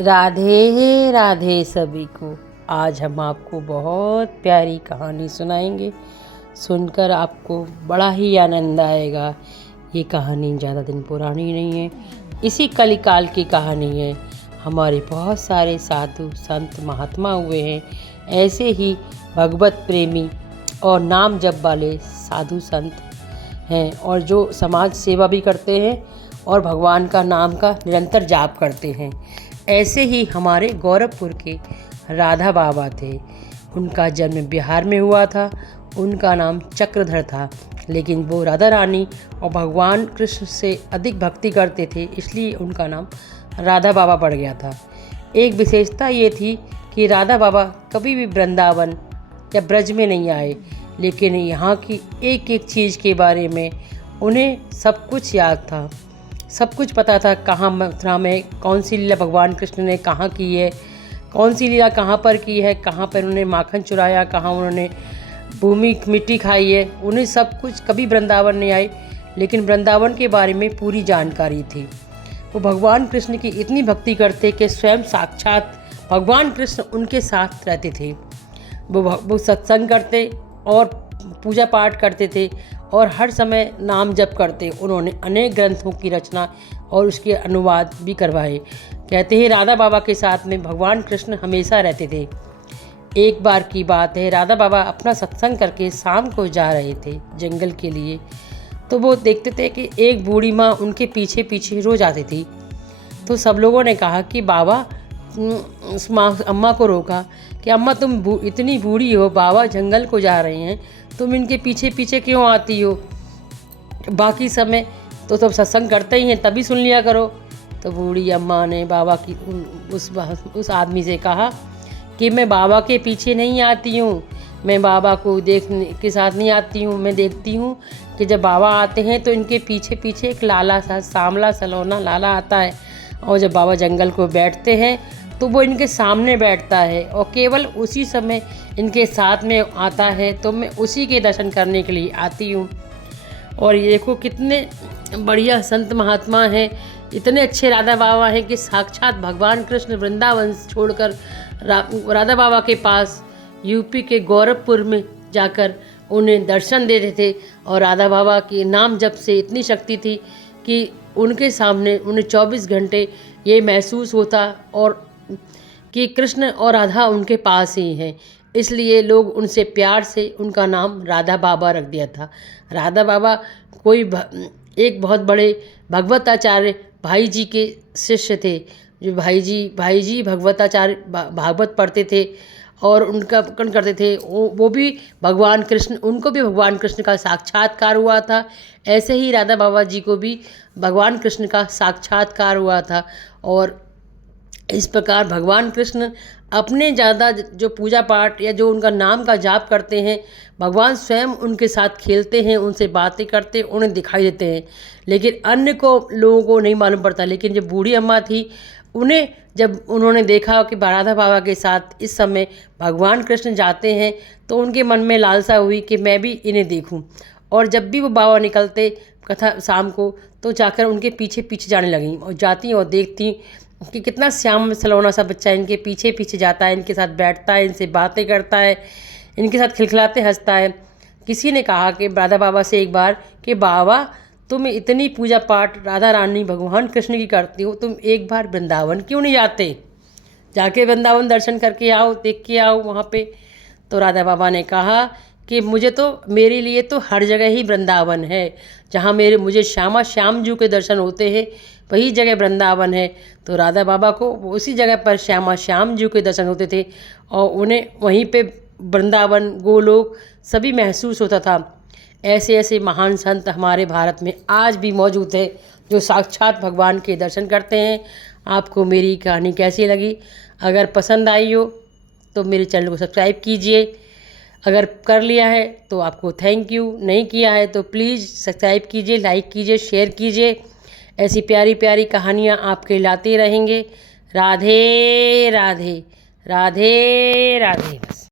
राधे राधे सभी को। आज हम आपको बहुत प्यारी कहानी सुनाएंगे। सुनकर आपको बड़ा ही आनंद आएगा। ये कहानी ज़्यादा दिन पुरानी नहीं है, इसी कलिकाल की कहानी है। हमारे बहुत सारे साधु संत महात्मा हुए हैं, ऐसे ही भगवत प्रेमी और नाम जप वाले साधु संत हैं, और जो समाज सेवा भी करते हैं और भगवान का नाम का निरंतर जाप करते हैं। ऐसे ही हमारे गौरवपुर के राधा बाबा थे। उनका जन्म बिहार में हुआ था। उनका नाम चक्रधर था, लेकिन वो राधा रानी और भगवान कृष्ण से अधिक भक्ति करते थे, इसलिए उनका नाम राधा बाबा पड़ गया था। एक विशेषता ये थी कि राधा बाबा कभी भी वृंदावन या ब्रज में नहीं आए, लेकिन यहाँ की एक एक चीज़ के बारे में उन्हें सब कुछ याद था। सब कुछ पता था, कहाँ मथुरा में कौन सी लीला भगवान कृष्ण ने कहाँ की है, कौन सी लीला कहाँ पर की है, कहाँ पर उन्होंने माखन चुराया, कहाँ उन्होंने भूमि मिट्टी खाई है। उन्हें सब कुछ, कभी वृंदावन नहीं आए, लेकिन वृंदावन के बारे में पूरी जानकारी थी। वो भगवान कृष्ण की इतनी भक्ति करते कि स्वयं साक्षात भगवान कृष्ण उनके साथ रहते थे। वो सत्संग करते और पूजा पाठ करते थे और हर समय नाम जप करते। उन्होंने अनेक ग्रंथों की रचना और उसके अनुवाद भी करवाए। कहते हैं राधा बाबा के साथ में भगवान कृष्ण हमेशा रहते थे। एक बार की बात है, राधा बाबा अपना सत्संग करके शाम को जा रहे थे जंगल के लिए, तो वो देखते थे कि एक बूढ़ी माँ उनके पीछे पीछे रोज आती थी। तो सब लोगों ने कहा कि बाबा, उस माँ अम्मा को रोका कि अम्मा तुम इतनी बूढ़ी हो, बाबा जंगल को जा रहे हैं, तुम इनके पीछे पीछे क्यों आती हो? बाकी समय तो तुम सत्संग करते ही हैं, तभी सुन लिया करो। तो बूढ़ी अम्मा ने बाबा की उस आदमी से कहा कि मैं बाबा के पीछे नहीं आती हूँ, मैं बाबा को देखने के साथ नहीं आती हूँ। मैं देखती हूँ कि जब बाबा आते हैं तो इनके पीछे पीछे एक लाला सा सांवला सलोना लाला आता है, और जब बाबा जंगल को बैठते हैं तो वो इनके सामने बैठता है और केवल उसी समय इनके साथ में आता है, तो मैं उसी के दर्शन करने के लिए आती हूँ। और ये देखो कितने बढ़िया संत महात्मा हैं, इतने अच्छे राधा बाबा हैं कि साक्षात भगवान कृष्ण वृंदावन छोड़कर राधा बाबा के पास यूपी के गौरवपुर में जाकर उन्हें दर्शन देते थे। और राधा बाबा के नाम जप से इतनी शक्ति थी कि उनके सामने उन्हें 24 घंटे ये महसूस होता और कि कृष्ण और राधा उनके पास ही हैं। इसलिए लोग उनसे प्यार से उनका नाम राधा बाबा रख दिया था। राधा बाबा एक बहुत बड़े भगवताचार्य भाई जी के शिष्य थे। जो भाई जी भगवताचार्य भागवत पढ़ते थे और उनका कर्ण करते थे। वो भी भगवान कृष्ण, उनको भी भगवान कृष्ण का साक्षात्कार हुआ था। ऐसे ही राधा बाबा जी को भी भगवान कृष्ण का साक्षात्कार हुआ था। और इस प्रकार भगवान कृष्ण अपने ज़्यादा जो पूजा पाठ या जो उनका नाम का जाप करते हैं, भगवान स्वयं उनके साथ खेलते हैं, उनसे बातें करते, उन्हें दिखाई देते हैं, लेकिन अन्य लोगों को नहीं मालूम पड़ता। लेकिन जब बूढ़ी अम्मा थी, उन्हें जब उन्होंने देखा कि राधा बाबा के साथ इस समय भगवान कृष्ण जाते हैं, तो उनके मन में लालसा हुई कि मैं भी इन्हें देखूं। और जब भी वो बाबा निकलते कथा शाम को, तो जाकर उनके पीछे पीछे जाने लगी और जाती और देखती कि कितना श्याम सलोना सा बच्चा इनके पीछे पीछे जाता है, इनके साथ बैठता है, इनसे बातें करता है, इनके साथ खिलखिलाते हंसता है। किसी ने कहा कि राधा बाबा से एक बार कि बाबा, तुम इतनी पूजा पाठ राधा रानी भगवान कृष्ण की करती हो, तुम एक बार वृंदावन क्यों नहीं जाते? जाके वृंदावन दर्शन करके आओ, देख के आओ वहाँ पे। तो राधा बाबा ने कहा कि मेरे लिए तो हर जगह ही वृंदावन है। जहाँ मुझे श्यामा श्याम जी के दर्शन होते हैं, वही जगह वृंदावन है। तो राधा बाबा को उसी जगह पर श्यामा श्याम जी के दर्शन होते थे और उन्हें वहीं पे वृंदावन, गोलोक सभी महसूस होता था। ऐसे ऐसे महान संत हमारे भारत में आज भी मौजूद है, जो साक्षात भगवान के दर्शन करते हैं। आपको मेरी कहानी कैसी लगी? अगर पसंद आई हो तो मेरे चैनल को सब्सक्राइब कीजिए। अगर कर लिया है तो आपको थैंक यू, नहीं किया है तो प्लीज़ सब्सक्राइब कीजिए, लाइक कीजिए, शेयर कीजिए। ऐसी प्यारी प्यारी कहानियाँ आपके लाते रहेंगे। राधे राधे, राधे राधे। बस।